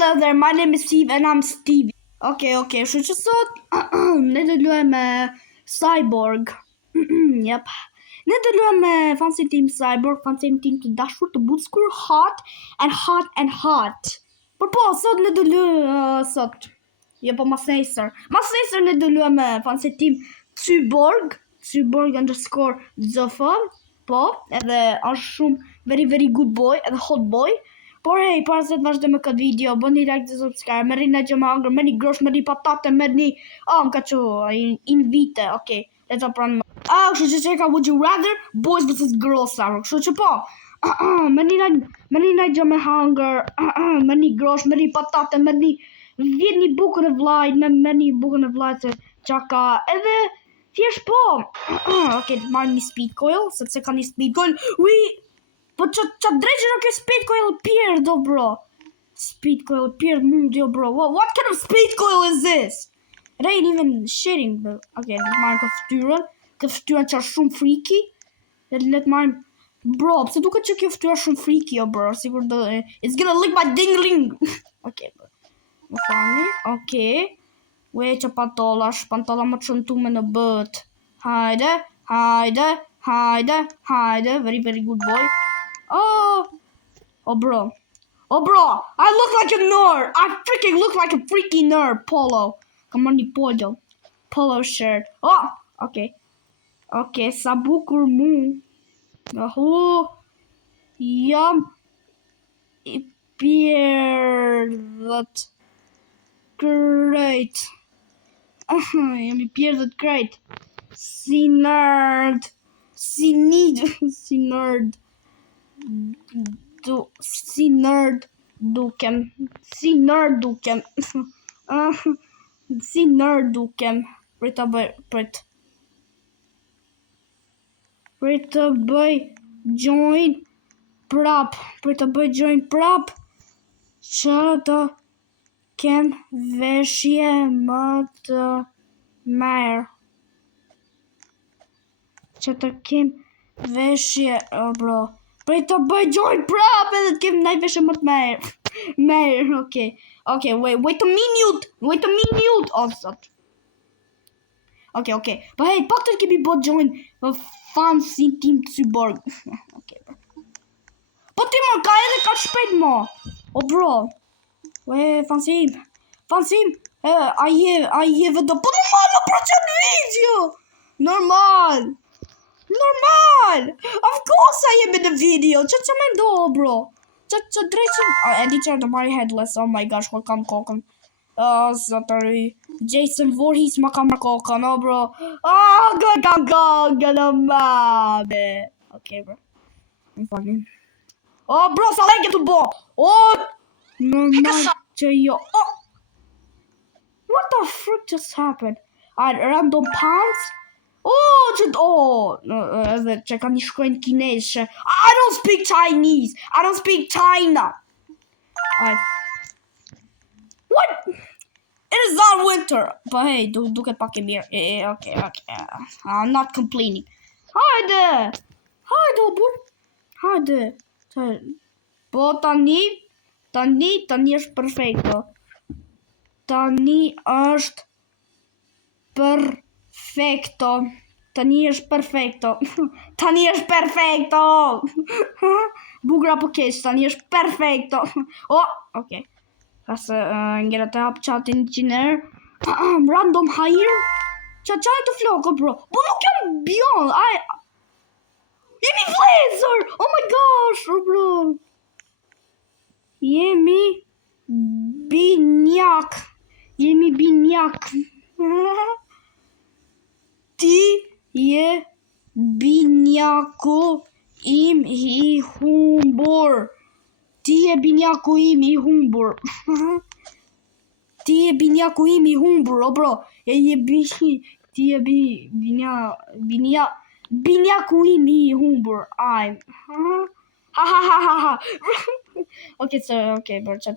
Hello there, my name is Steve and I'm Stevie. Okay, shu që sot ne do luajmë me Cyborg. Yep. Ne do luajmë me fancy team Cyborg, fancy team të dashur të bukur, hot. Por po, sot ne do luajmë sot. Jo, po mas nesër. Mas nesër ne do luajmë me fancy team Cyborg _ Zofon. Po, edhe është shumë very good boy, edhe hot boy. Por hey, para se të vazhdoj me këtë video, bëni like dhe subscribe, merri në gjë me hangër, merri grosh, merri patate, merri... më ka që invite, okay. Let's pranë... kështu që çeka would you rather, boys vs girls, kështu që po. Merri në gjë me hangër, merri grosh, merri patate, merri... Vjedni bukën e vlajt, merri bukën e vlajt se çaka, edhe... Thjesht po. Okay, marrë një speed coil, sepse ka një speed coil. Po që drejgjën o kjo speed coil appeared, though, bro. Speed coil appeared, jo, bro. What kind of speed coil is this? It ain't even shitting, bro. Okay, let marrë këtë ftyrën që është shumë freaky. Let marrë... Bro, pëse duke që kjo ftyrë shumë freaky, jo, bro. Sigur do... It's gonna lick my dingling. Okay, bro. Më fani, okay. Që pantolla më të shëntume në bët. Hajde. Very good boy. Oh, bro. I look like a nerd. I freaking look like a freaky nerd. Polo. Come on, polo shirt. Oh, okay. Okay, sa bukur mu. Jam I pierdhët great. Jam I pierdhët great. Si nerd dukem. Prit të bëj join prap. Që të kem veshje më të merë. Bro. Prit të bëj join prap edhe të kem veshje më të merë. Okay, wait a minute. Oh, sot. Okay. But hey, pak të kemi bot join më fancy team Cyborg. Okay, bro. Po ti më ka edhe ka shpejt mo. Oh, bro. Fancy. A je vëdo. Po normal në procent video. Normal. Of course I am in the video. Që me ndo, bro. Që drejqin. Editor të marri headless. Oh my gosh, ko kam kokën. Zotëri. Jason Voorhees ma kam kokën, bro. Kam kokën, mabe. Okay, bro. I'm fucking. Oh, bro, sa lege të bo. Normal që jo. What the frick just happened? Random pants? Që ka një shkojnë kineshe. I don't speak Chinese. I don't speak China. What? It is not winter. But hey, duket pak e mirë. Okay. I'm not complaining. Hajde, bur. Hajde. Po tani është perfekto. Tani është perfekto. Bugra po keq, tani është perfekto. Okay. Kasë ngjera të hap chatin qiner. Random hire. Qaj të floko, bro. Po nuk jam bjond. Jemi vlezër. Oh my gosh, bro. Jemi binjak. Ti je binjaku im I humbur. Ti je binjaku im I humbur, oh bro. Ti je binjaku im I humbur. Ha. Okay, bro, që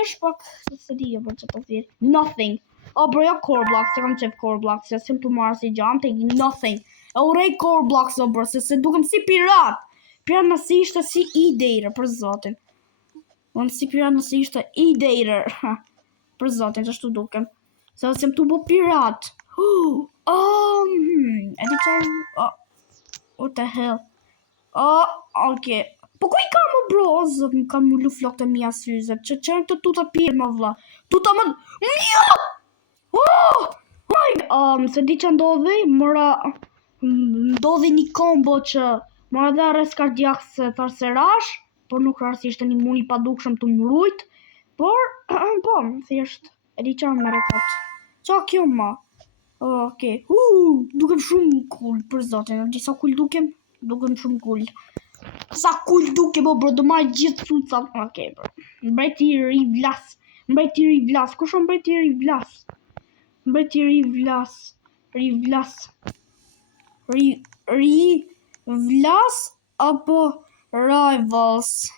është pak se di, bro, që të thirë. Nothing. Oh, bro, jo core blocks, se kam qef core blocks, se sim të marrë si gjë, I'm taking nothing. Urej core blocks, bro, se dukem si pirat. Pirat nësi ishte si I dejre, për zotin. Unë si pirat nëse ishte e-dater. Për zotin që ashtu dukem. Se ose jam të bo pirat. E di që... What the hell? Okay. Po ku I ka më bro? O zot, më kanë mullu flokët e mija syze. Që janë të tuta pirë më vlla. Tuta më... Mja! Se di që ndodhi, ndodhi një kombo që mora dhe arrest kardiak se tharë se rash, por nuk rarë ishte një muni pa dukshëm të mrujt, por, po, thjesht, e di që më rekat. Qa kjo ma? Okej, dukem shumë cool, për zotin, e di sa cool dukem? Dukem shumë cool. Sa cool dukem, bro, do marrë gjithë cucat. Okej, bro. Mbreti I Vlas. Kush o mbreti I Vlas? Mbreti I Vlas. Rivlas apo Rivals?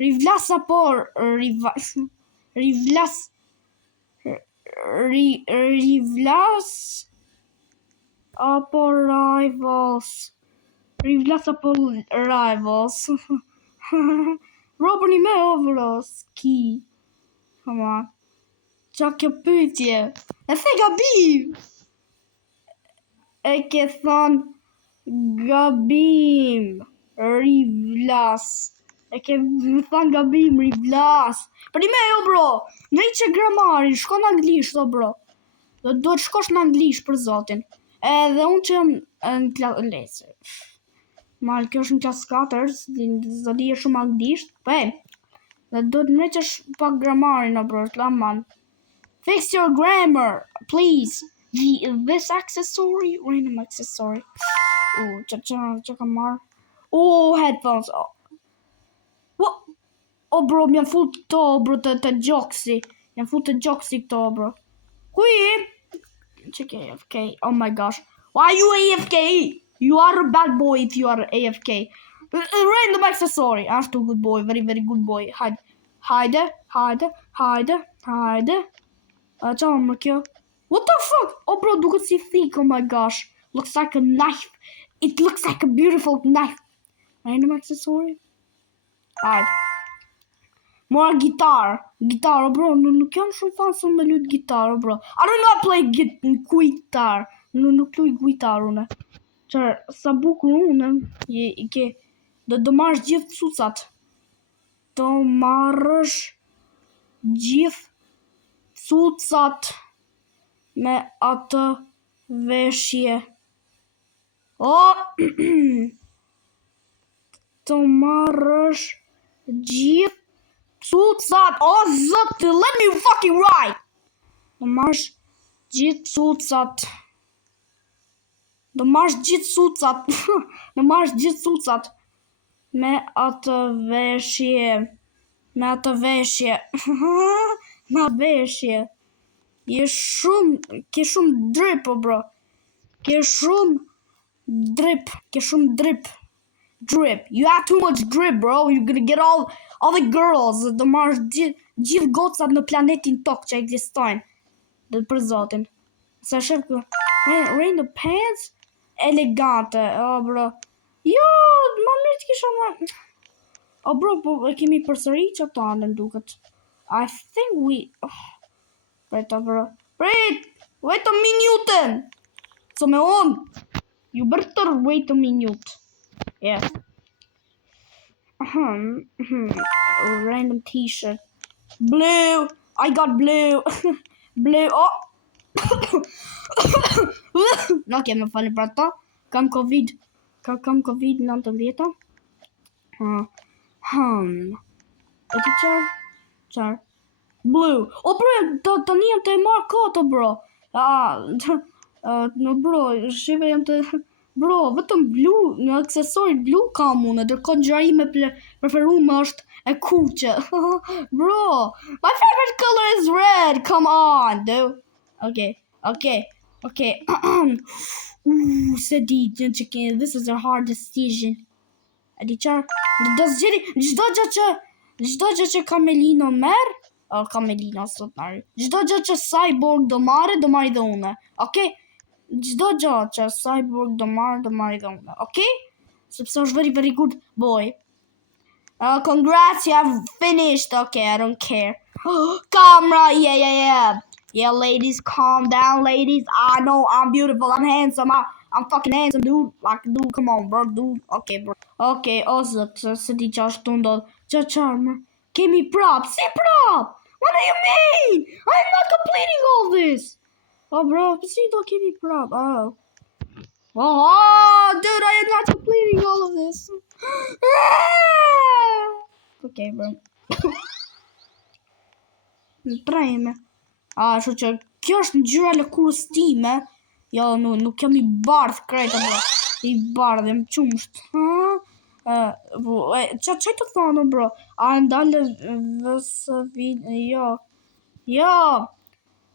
Rivlas apo Rivals? Rivlas apo Rivals? Rivlas apo Rivals? Bro, për një me bro, ski. Come on. Qa kjo pyetje? E the gabim! E ke thonë gabim, Rivlas. E ke thonë gabim, Rivlas. Për një me bro, në I që gramari, shko në anglisht, bro. Do të shkosh në anglisht për zotin. Edhe unë që jam në klasë lesë. Mal, kjo është në klasë 4, do di e shumë anglisht. Dhe do të me që është pak gramarin, bro, t'laman. Fix your grammar, please. This accessory, random accessory. Që ka marrë? Headphones. What? Bro, më janë full këto, bro, të gjoksi. Janë full të gjoksi këto, bro. Kui? Check AFK. Oh my gosh. Why are you AFK? You are a bad boy if you are AFK. Random accessory. Ashtu good boy, very very good boy. Hajde. Qa më kjo? What the fuck? Bro, duket si thick, oh my gosh. Looks like a knife. It looks like a beautiful knife. Random accessory? Hajde. Mora gitar, bro, nuk jam shumë fan se me lut gitar, bro. I don't know how to play guitar. Nuk luj gitar une. Qar, sa bukur une, I ke, do marrësh gjithë cucat. Do marrësh gjithë cucat me atë veshje. Do marrësh gjithë cucat, zot, let me fucking write. Do marrësh gjithë cucat. Do marrësh gjithë cucat me atë veshje. Me atë veshje. Ke shumë drip, bro. Ke shumë drip. Drip. You have too much drip, bro. You're gonna get all the girls. Do marrësh gjithë gocat në planetin tokë që ekzistojnë. Dhe për zotin. Sa shef kë. Rain the pants? Elegante. Bro. Jo, ma mirë të kisha më. Bro, po kemi përsëri që ta në duket. I think we... bro. Wait a minute. So me on. You better wait a minute. Yeah. Random t-shirt. Blue. I got blue. Blue. Ok, më falë për ato. Kam Covid. Kam Covid-19. E ti qar? Blue. Bro, të një jam të e marrë koto, bro. Bro, shive jam të... Bro, vetëm blue, në aksesori blue kam unë, dërkot gjari me preferume është e kuqe. Bro, my favorite color is red, come on, dude. Okay. Se di, this is a hard decision. E di qar, gjdo gjë që Kamelino merë, Kamelino sot marri, gjdo gjë që Cyborg do marri dhe une, okay? Gjdo gjë që Cyborg do marri dhe une, okay? Sepse është very very good boy. Congrats, you have finished. Okay, I don't care. Camera, yeah. Yeah, ladies, calm down, ladies. I know I'm beautiful, I'm handsome, I'm fucking handsome, dude. Like, dude, come on, bro, dude. Okay, bro. Okay, also, se ti qa ashtu ndodh. Charmer. Kemi prop. Si prop? What do you mean? I'm not completing all this. Oh, bro, si do kemi prop. Oh, dude, I am not completing all of this. Okay, bro. Treme. Kështu që kjo është ngjyra e lëkurës time. Jo, nuk jam I bardh krejt bro. I bardh, jam qumsht. Çfarë të thonë bro? A ndalë vësë video? Jo,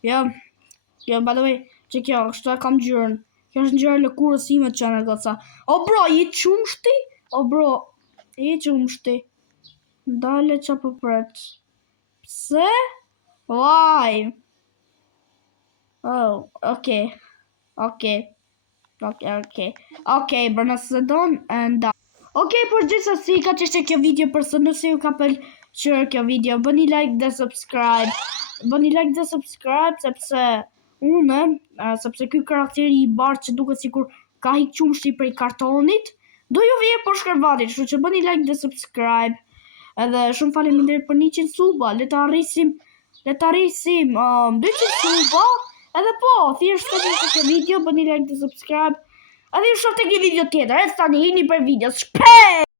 by the way, që kjo, kështu e kam ngjyrën. Kjo është ngjyra e lëkurës ime që në goca. O bro, I qumshti? O bro, I qumshti. Ndale që po pret. Pse? Why? Oh, okay, bro, nëse don, okay, por gjithsesi ka qeshte kjo video për sot, nëse ju ka pëlqyer kjo video, bëni like dhe subscribe. Sepse sepse ky karakteri I bardh që duket sikur ka hiq qumshti prej kartonit, do ju vije për shkërvatit, kështu që bëni like dhe subscribe. Edhe shumë faleminderit për 100 suba, le të arrisim 200 suba. Edhe po, thjesht të kjo video, bëni like dhe subscribe. Edhe ju shoh tek një video tjetër, tani hini për video. Shpejt!